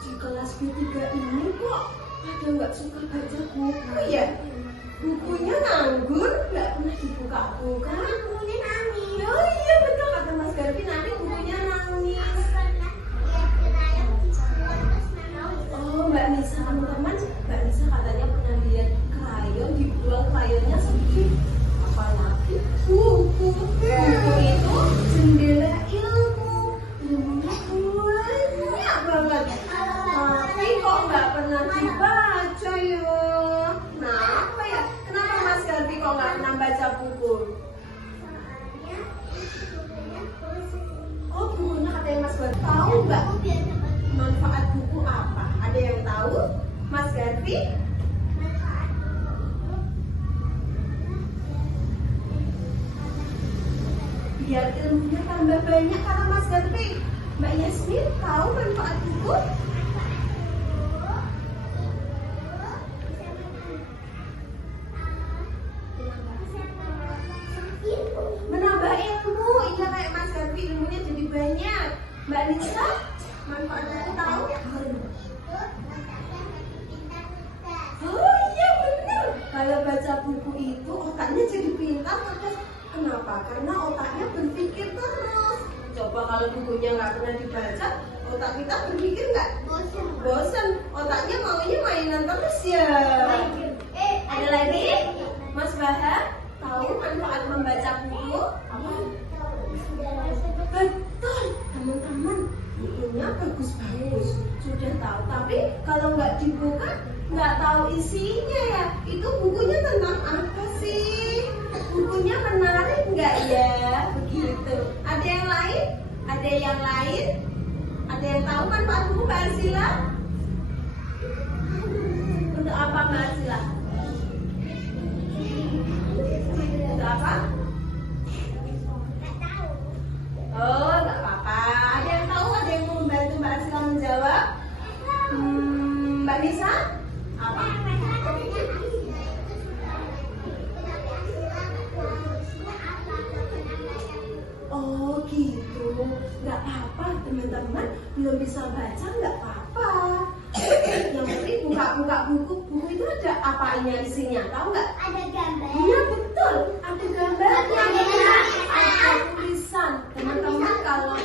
di kelas B3 ini kok ada nggak suka baca buku ya? Bukunya nganggur, nggak pernah dibuka-buka. Bukunya nangis. Oh iya betul kata Mas Garbi, nanti bukunya nangis. Oh Mbak Nisa, teman-teman, Mbak Nisa katanya pernah lihat krayon dijual, krayonnya sedikit. Apalagi buku itu jendela ilmu, ilmunya banyak banget. Tapi kok nggak pernah dibaca ya? Kenapa ya? Kenapa Mas Garbi kok nggak pernah baca buku? Oh bukunya katanya Mas Garbi. Tahu nggak manfaat buku apa? Ada yang tahu? Mas Garbi? Biar ilmunya tambah banyak kata Mas Garbi. Mbak Yasmin tahu manfaat buku? Menambah ilmu, iya kayak Mas Garbi, ilmunya jadi banyak. Mbak Nisa, manfaat buku tahu? Oh iya benar. Kalau baca buku itu otaknya jadi pintar. Kenapa? Karena otaknya berpikir terus. Coba kalau bukunya nggak pernah dibaca, otak kita berpikir nggak? Bosan. Otaknya maunya mainan terus ya. Ada lagi? Mas Bahar, tahu manfaat membaca buku? Betul, teman-teman. Bukunya bagus-bagus. Sudah tahu. Tapi kalau nggak dibuka, nggak tahu isinya ya. Itu bukunya tentang apa sih? Bukunya menarik nggak ya? Begitu. Ada yang lain? Ada yang lain? Ada yang tahu manfaat buku Mbak Arsila? Untuk apa Mbak Arsila? Untuk apa? Oh, nggak apa-apa. Ada yang tahu? Ada yang mau membantu Mbak Arsila menjawab? Mbak Nisa? Apa? Oh gitu, nggak apa-apa teman-teman, belum bisa baca nggak apa-apa. Yang penting buka-buka buku, buku itu ada apanya isinya, tahu nggak? Ada gambar. Iya betul, ada gambarnya, ada tulisan. Teman-teman kalau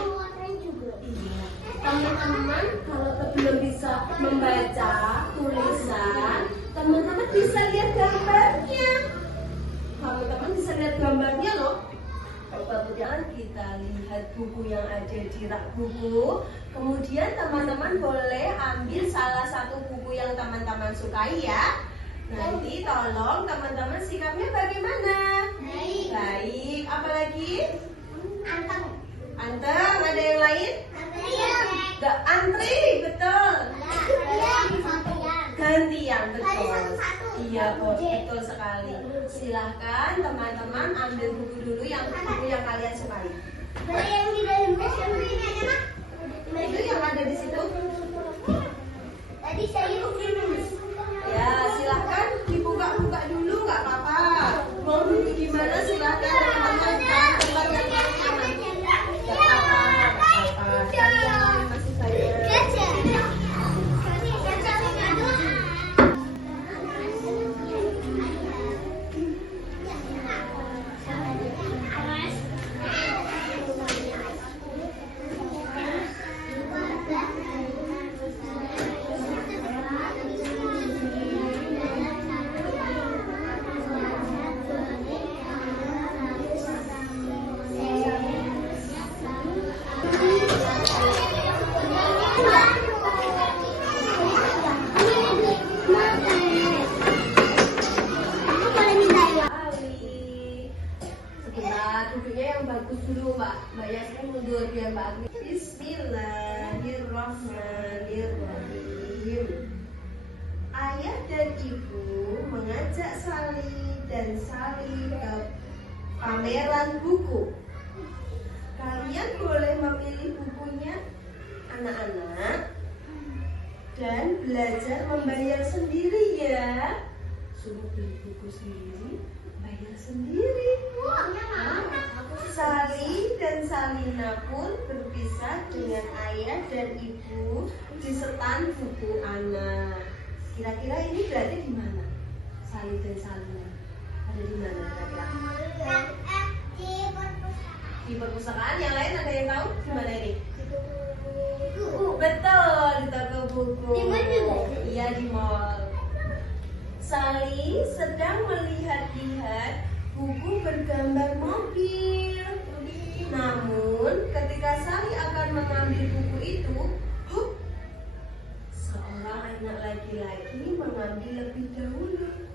teman-teman kalau belum bisa membaca tulisan, teman-teman bisa lihat gambarnya. Teman-teman bisa lihat gambarnya loh. Kemudian kita lihat buku yang ada di rak buku. Kemudian teman-teman boleh ambil salah satu buku yang teman-teman sukai ya. Nanti tolong teman-teman sikapnya bagaimana? Baik. Baik. Apalagi? Anteng. Anteng. Ada yang lain? Gak antri, betul. Gantian, betul. Iya, betul sekali. Silahkan teman-teman ambil buku dulu yang kalian sukai. Yang di dalam tas yang ini aja mah. Itu yang ada di situ. Tadi saya Ya, silahkan dibuka-buka dulu, nggak apa-apa. Mau dulu gimana silahkan teman-teman. Tempat yang nyaman. Nggak apa-apa, nggak apa-apa. Kalian masih banyak. Duduknya yang bagus dulu Mbak Yasmin mundur biar Mbak Agni. Bismillahirrahmanirrahim. Ayah dan ibu mengajak Sali dan Sali ke pameran buku. Kalian boleh memilih bukunya anak-anak dan belajar membayar sendiri ya. Suruh beli buku sendiri, bayar sendiri. Sali dan Salina pun berpisah dengan ayah dan ibu di setan buku anak. Kira-kira ini berarti di mana? Salin dan Salina ada di mana kira-kira? Di perpustakaan. Yang lain ada yang tahu di mana ini? Betul, di toko buku. Di mall juga? Iya, di mall. Sally sedang melihat-lihat buku bergambar mobil. Namun, ketika Sally akan mengambil buku itu, seorang anak laki-laki mengambil lebih dahulu.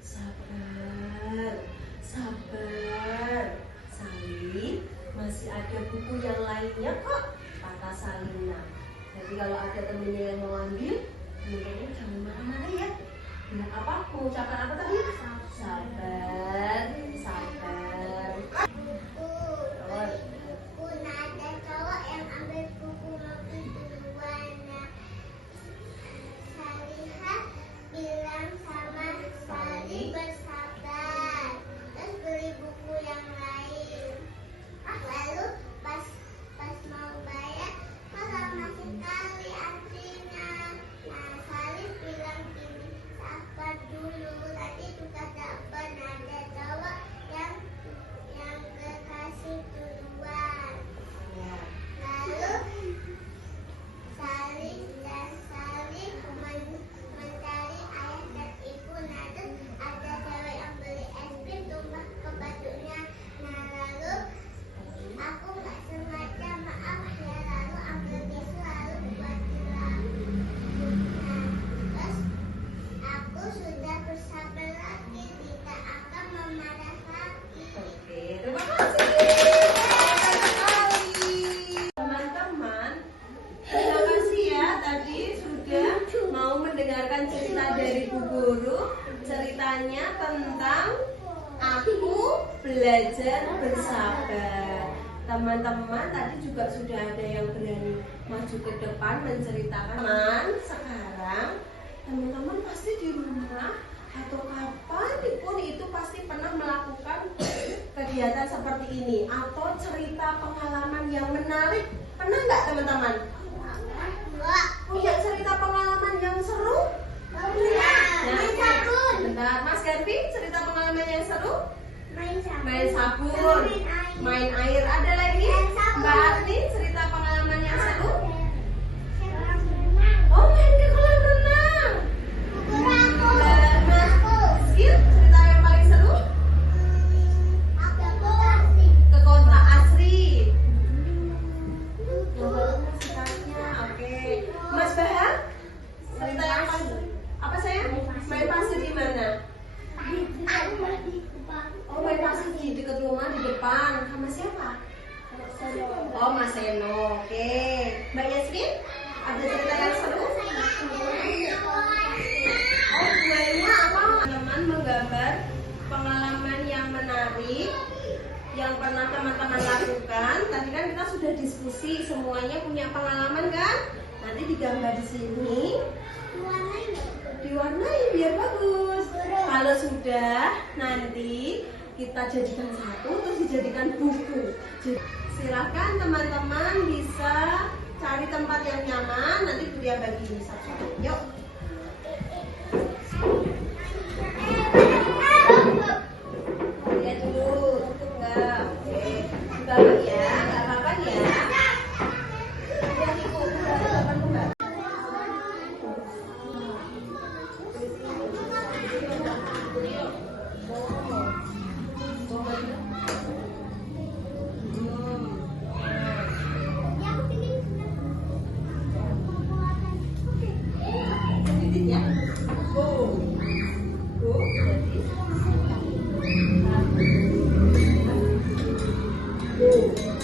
Sabar, sabar. Sally, masih ada buku yang lainnya kok, kata Salina. Jadi kalau ada temennya yang mau ambil, temennya jangan marah-marah ya. Bilang apa? Mengucapkan apa tadi? Sabar, sabar. Terus. Ada cowok yang ambil buku mobil duluan. Salihah bilang sama Sally bersabar, terus beli buku yang lain. Lalu pas mau bayar, kok lama sekali antrinya. Nah, Sally bilang gini, sabar dulu, tadi juga sabar. Ada cowok yang kekasih duluan. Lalu Sally dan Sally mencari ayah dan ibu. Nah, terus ada cewek yang beli es krim tumpah ke bajunya. Nah, lalu aku nggak sengaja, maaf ya, lalu ambil tisu lalu buat tilam. Nah, terus aku sudah bersabar lagi, tidak akan memarah lagi. Oke, terima kasih. Teman-teman, terima kasih ya tadi sudah mau mendengarkan cerita dari Bu Guru. Ceritanya tentang aku belajar bersabar. Teman-teman tadi juga sudah ada yang berani maju ke depan menceritakan. Sekarang teman-teman pasti di rumah atau kapanpun itu pasti pernah melakukan kegiatan seperti ini atau cerita pengalaman yang menarik. Pernah nggak teman-teman? Enggak. Punya cerita pengalaman yang seru? Main sabun. Bentar, Mas Garvin, cerita pengalaman yang seru? Main sabun. Main sabun, main air. Ada lagi? Mbak Arni, cerita pengalaman yang seru? Oh, main ke kolam renang. Mas Rizky, cerita yang paling seru? Ke kota asri. Oke. Mas Bahar, cerita yang paling apa saya? Main pasir di mana? Oh, main pasir di dekat rumah di depan. Sama siapa? Oh, Mas Seno. Oke. Mbak Yasmin, ada cerita yang seru? Oh, duanya apa? Teman menggambar pengalaman yang menarik yang pernah teman-teman lakukan. Tadi kan kita sudah diskusi, semuanya punya pengalaman kan? Nanti digambar di sini, diwarnai biar bagus. Kalau sudah, nanti kita jadikan satu terus dijadikan buku. Silakan teman-teman bisa cari tempat yang nyaman. Nanti Buria bagi ini satu-satu. Yuk. Lihat dulu, tutup nggak? Oke, buka ya, nggak apa-apa ya. Lihat ibu, buka depan buka. Ya. Go. Go. Jadi. Go.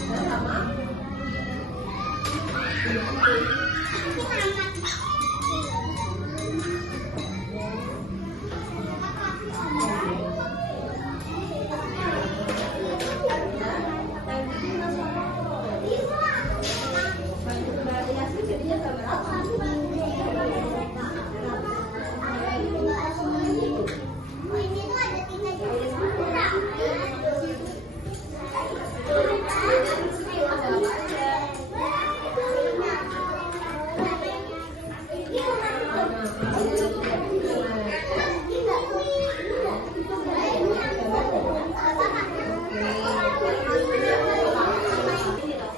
Ini loh.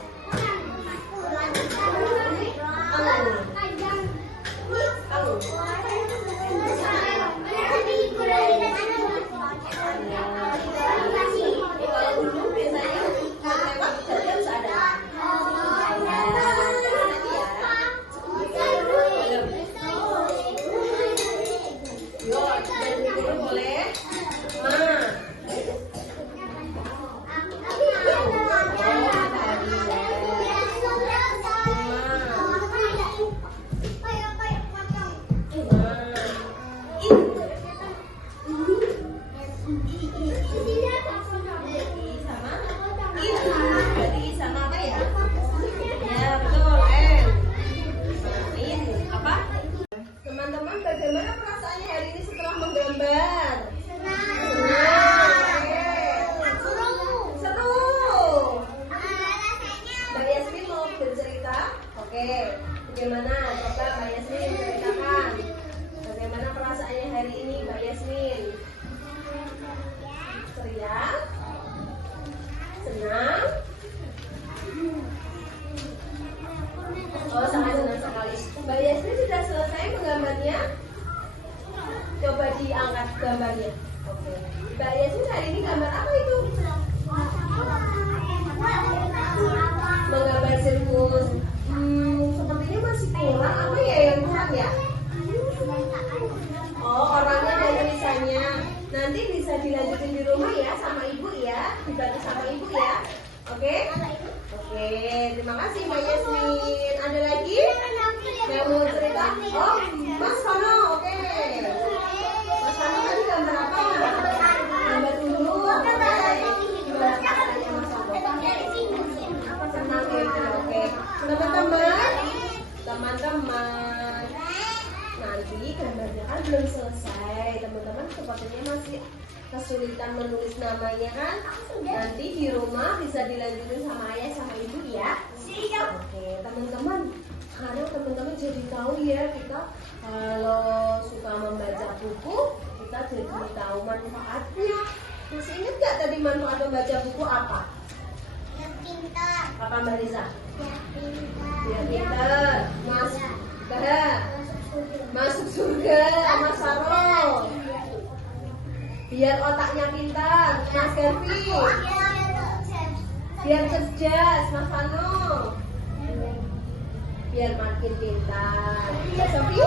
Kalau dulu biasanya lewat kerja harus ada. Yuk, dan dulu boleh. Teman-teman, bagaimana perasaannya hari ini setelah menggambar? Seru. Mbak Yasmin mau bercerita? Oke. Bagaimana? Coba Mbak Yasmin ceritakan. Bagaimana perasaannya hari ini, Mbak Yasmin? Ceria? Senang? Oh, sangat senang sekali. Mbak Yasmin sudah selesai menggambarnya? Coba diangkat gambarnya. Oke. Mbak Yasmin hari ini gambar apa itu? Menggambar sirkus. Sepertinya masih kurang. Apa ya yang kurang ya? Oh, orangnya dan tulisannya. Nanti bisa dilanjutin di rumah ya sama ibu ya. Dibantu sama ibu ya. Oke? Oke, terima kasih Mbak Yasmin. Ada lagi? Yang mau cerita? Oh, Mas Fano, oke. Mas Fano tadi gambar apa? Gambar dulu. Gimana perasaannya Mas Fano? Senang ya, oke. Teman-teman, nanti gambarnya kan belum selesai. Teman-teman sepertinya masih kesulitan menulis namanya kan? Nanti di rumah bisa dilanjutin sama ayah sama ibu ya. Oke, teman-teman. Sekarang teman-teman jadi tahu ya, kita kalau suka membaca buku, kita jadi tahu manfaatnya. Masih ingat gak tadi manfaat membaca buku apa? Apa Mbak Risa? Biar pintar. Masuk surga. Mas Saro. Biar otaknya pintar. Mas Gervi. Biar cerdas. Mas Fano. Biar makin pintar. Mbak Sofi?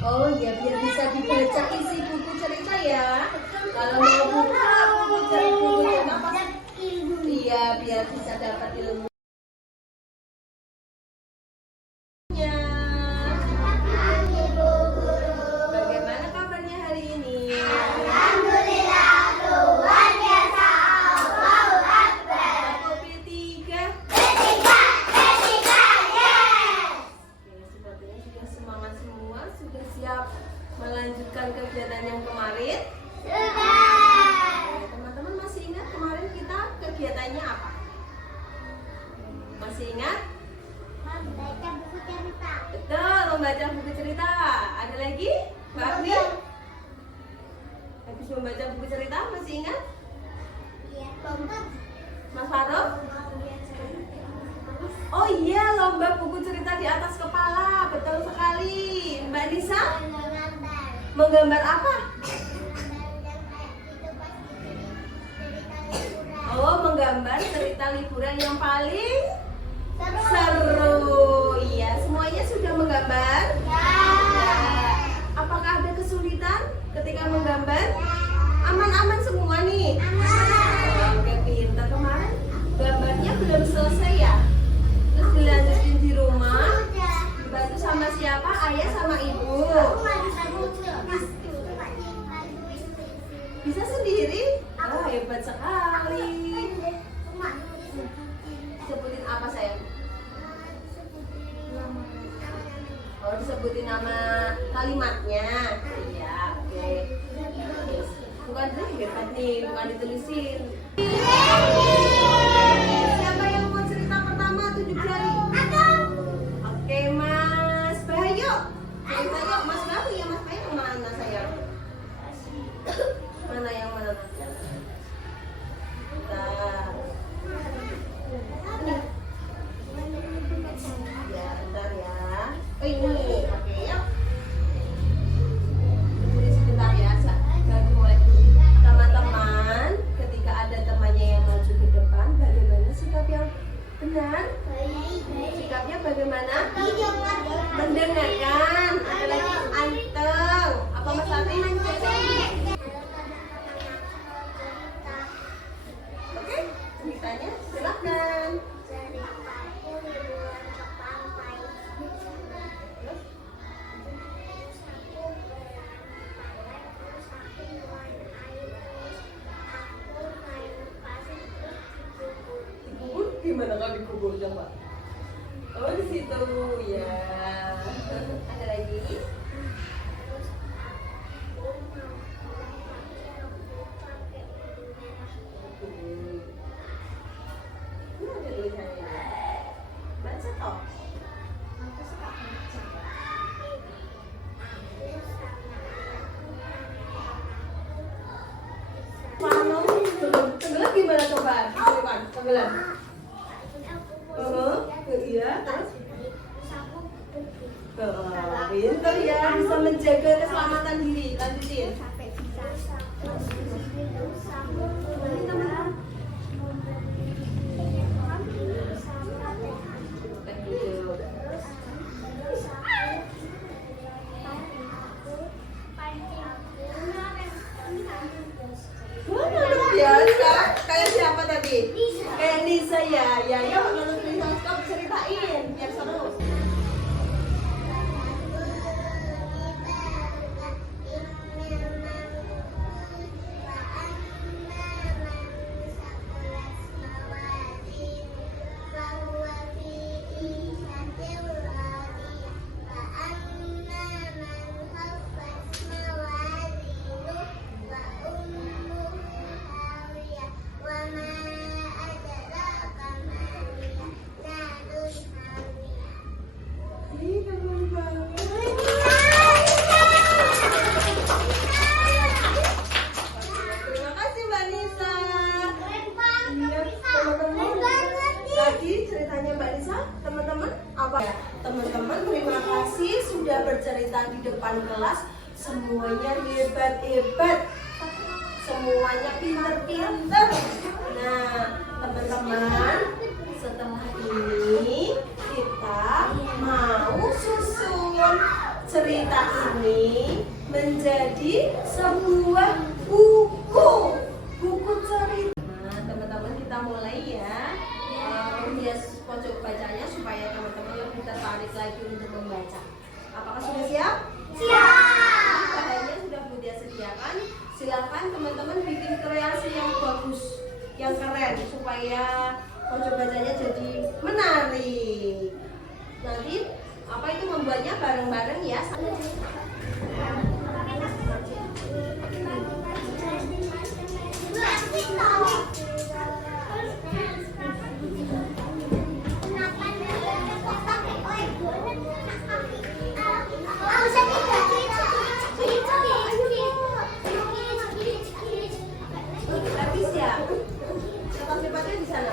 Oh ya, biar bisa dibaca isi buku cerita ya. Kalau mau buka buku cerita apa? Iya, biar bisa dapat ilmu. Bagaimana kabarnya hari ini? Sudah siap melanjutkan kegiatan yang kemarin? Teman-teman masih ingat kemarin kita kegiatannya apa? Masih ingat? Membaca buku cerita. Betul, membaca buku cerita. Ada lagi? Mbak Arwi? Habis membaca buku cerita, masih ingat? Iya, lomba. Mas Farouk? Oh iya, lomba buku cerita di atas kepala. Betul sekali. Mbak Nisa? Menggambar apa? Oh, menggambar cerita liburan yang paling seru. Iya, semuanya sudah menggambar? Ya. Apakah ada kesulitan ketika menggambar? Aman-aman semua nih? Oke, pintar. Kemarin gambarnya belum selesai ya? Terus dilanjutin di rumah? Dibantu sama siapa? Ayah sama ibu? Bisa sendiri? Oh, hebat sekali. Sebutin apa sayang? Oh, disebutin nama kalimatnya. Iya, oke. Bukan hebat nih, bukan ditulisin. Siapa yang mau cerita pertama? Tunjuk jari. Oke, Mas Bayu. Cerita yuk, Mas Bayu ya, Mas Bayu. kalau dikubur coba. Oh di situ ya. Ada lagi? Ini ada tulisannya. Baca toh. Tenggelam gimana coba? Tenggelam. Iya, terus? Pintar ya, bisa menjaga keselamatan diri. Lanjutin. Biasa, kayak siapa tadi? Kayak Nisa ya. Ya, yuk menurut Nisa kamu ceritain biar seru. Terima kasih Mbak Nisa. Tadi ceritanya Mbak Nisa, teman-teman apa ya? Teman-teman terima kasih sudah bercerita di depan kelas. Semuanya hebat-hebat. Semuanya pinter-pinter. Nah, teman-teman, setelah ini kita mau susun cerita ini menjadi sebuah buku cerita. Nah, teman-teman kita mulai ya. Hias pojok bacanya supaya teman-teman lebih tertarik lagi untuk membaca. Apakah sudah siap? Siap. Bahannya sudah Budia sediakan. Silakan teman-teman bikin kreasi yang bagus, yang keren supaya pojok bacanya jadi menarik. Nanti apa itu membuatnya bareng-bareng ya. Habis ya. Cepat-cepatnya di sana.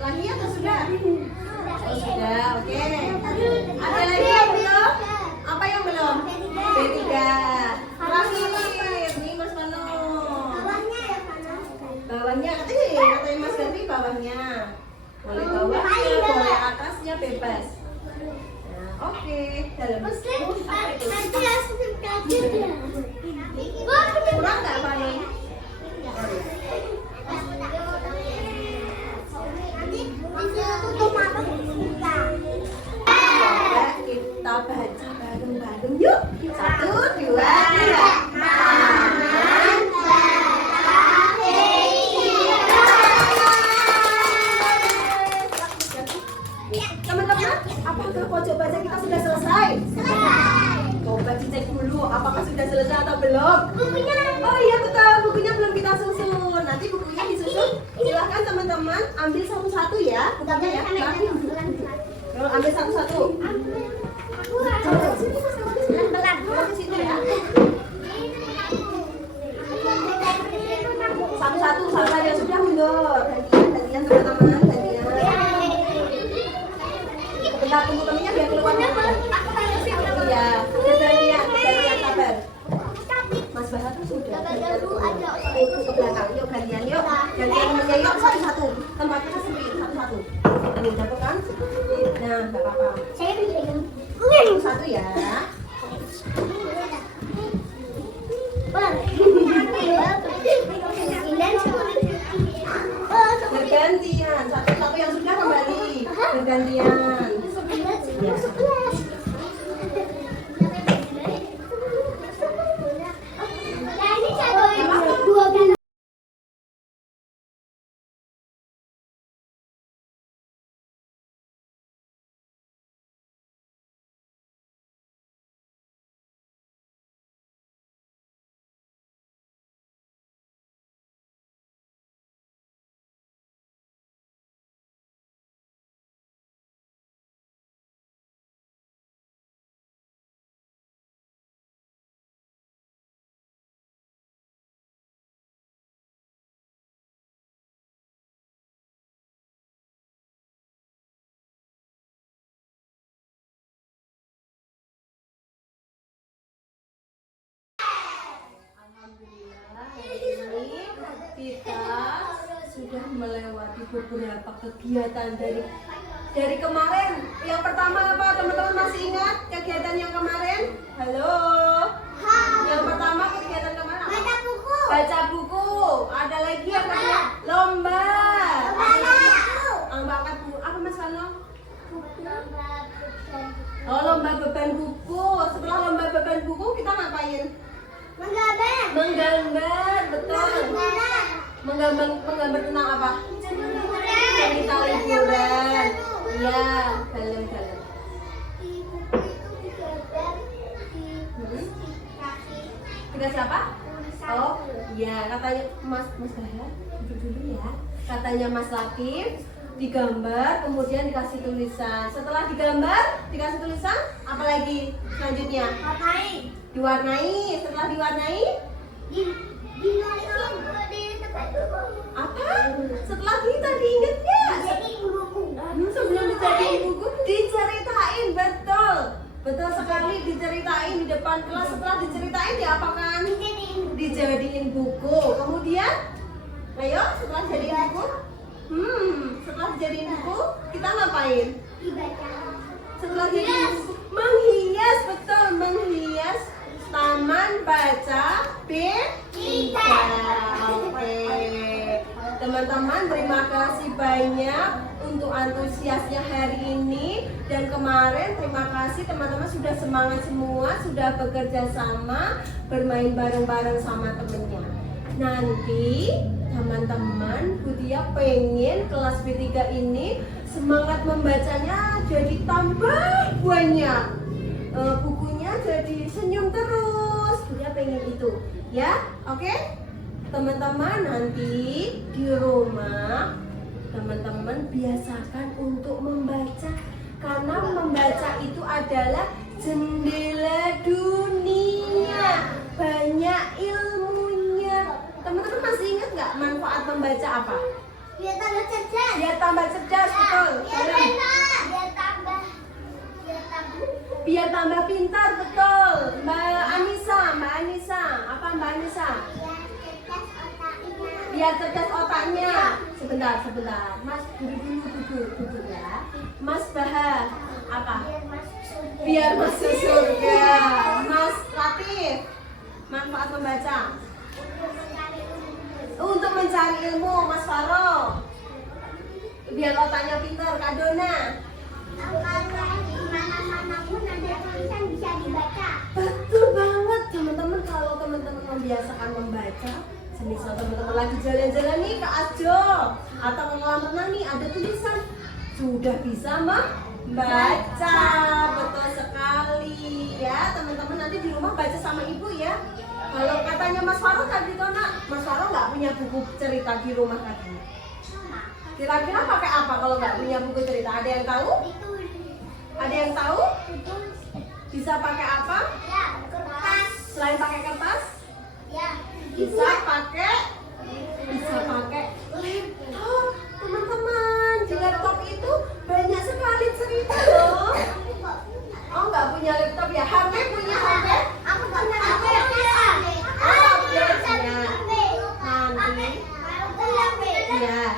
Lagi atau sudah? Oh, sudah, oke. Ada lagi yang belum? Apa yang belum? B3. Terakhir, nih Mas Mano. Bawahnya ya Mano. Bawahnya, katanya Mas Gandhi bawahnya. Boleh bawahnya, boleh atasnya bebas. Nah, oke. Dalam. Nanti langsung dikaji ya. Kurang nggak Mano? Kita baca bareng-bareng yuk. 1, 2, 3. pojok baca kita sudah selesai? Selesai. Coba dicek dulu apakah sudah selesai atau belum. Bukunya. Oh iya betul, bukunya belum kita susun. Nanti bukunya disusun. Silahkan teman-teman ambil satu-satu ya. Bukunya ya. Kalau ambil satu-satu. Pelan-pelan. Ke situ ya. Satu-satu, salah yang sudah mundur. Gantian teman-teman, gantian. Bentar, tunggu temennya biar keluar. Iya, gantian kabar. Mas Bahar tuh sudah. Ke belakang, yuk gantian, yuk. Gantian temennya, yuk satu-satu. Tempatnya kan sendiri, satu-satu. Ini jatuh kan? Nah, nggak apa-apa. Saya pegang. Satu ya. Bergantian, satu-satu yang sudah kembali. Bergantian. Ya. Alhamdulillah hari ini kita sudah melewati beberapa kegiatan dari kemarin. Yang pertama apa teman-teman masih ingat kegiatan yang kemarin? Halo. Yang pertama kegiatan kemarin apa? Baca buku. Baca buku. Ada lagi yang kedua lomba. Lomba angkat buku. Apa Mas Vano? Oh lomba beban buku. Setelah lomba beban buku kita ngapain? Menggambar, betul. Menggambar tentang apa? Cerita liburan. Iya, dalam. Kita siapa? Oh, iya katanya Mas Bahar, duduk dulu ya. Katanya Mas Latif digambar, kemudian dikasih tulisan. Setelah digambar, dikasih tulisan, apa lagi selanjutnya? Diwarnai. Setelah diwarnai, apa? Setelah kita diinget ya? Sebelum dijadiin buku, diceritain, betul. Betul sekali, diceritain di depan kelas. Setelah diceritain diapakan? Dijadiin buku. Kemudian, ayo setelah jadiin buku, setelah dijadiin buku, kita ngapain? Setelah jadiin buku, menghias, betul, menghias taman baca B3. Oke. Teman-teman, terima kasih banyak untuk antusiasnya hari ini dan kemarin. Terima kasih teman-teman sudah semangat semua, sudah bekerja sama, bermain bareng-bareng sama temennya. Nanti teman-teman, Butia pengen kelas B3 ini semangat membacanya jadi tambah banyak. Bukunya jadi senyum terus. Butia pengen itu, ya, oke? Teman-teman nanti di rumah teman-teman biasakan untuk membaca karena membaca itu adalah jendela dunia, banyak ilmunya. Teman-teman masih ingat nggak manfaat membaca apa? Biar tambah cerdas. Biar tambah cerdas, betul. Biar tambah pintar, betul. Mbak Anissa, apa Mbak Anissa? Biar cerdas otaknya. Sebentar. Mas duduk ya. Mas Bahar, apa? Biar masuk surga. Mas Latif, manfaat membaca. Untuk mencari ilmu, Mas Faro. Biar otaknya pintar, Kak Dona. Mana-mana pun ada tulisan bisa dibaca. Betul banget teman-teman, kalau teman-teman membiasakan membaca, semisal teman-teman lagi jalan-jalan nih ke Ajo atau ke kolam renang nih ada tulisan, sudah bisa Baca, betul sekali ya. Teman-teman nanti di rumah baca sama ibu ya. Kalau katanya Mas Faro tadi tuh nak, Mas Faro nggak punya buku cerita di rumah katanya. Kira-kira pakai apa kalau nggak punya buku cerita? Ada yang tahu? Ada yang tahu? Bisa pakai apa? Ya, kertas. Selain pakai kertas? Ya. Bisa pakai laptop. Teman-teman, di laptop itu banyak sekali cerita loh. Oh, nggak punya laptop ya? HP punya HP? Aku punya HP. Ya,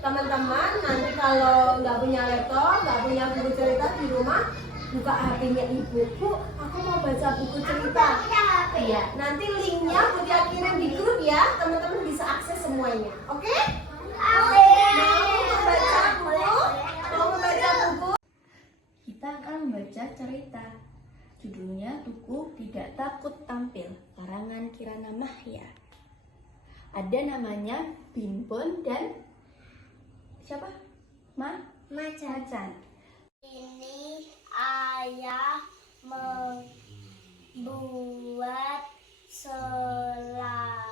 teman-teman nanti kalau nggak punya laptop, nggak punya buku cerita di rumah, buka HP-nya ibu. Bu, aku mau baca buku cerita. Iya, nanti linknya Putih kirim di grup ya, teman-teman bisa akses semuanya. Oke? Mau membaca buku? Mau membaca buku? Kita akan membaca cerita. Judulnya Tugu Tidak Takut Tampil, karangan Kirana Mahya. Ada namanya Binbon dan siapa? Macan. Ini ayah membuat selada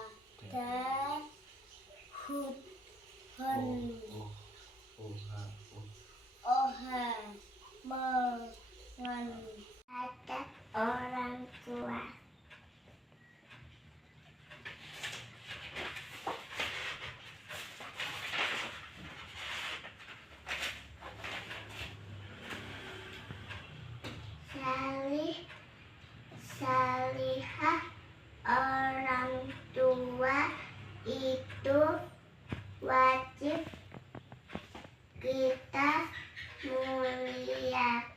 hujan. Oha mengajak orang tua. Salihah orang tua itu wajib kita muliakan.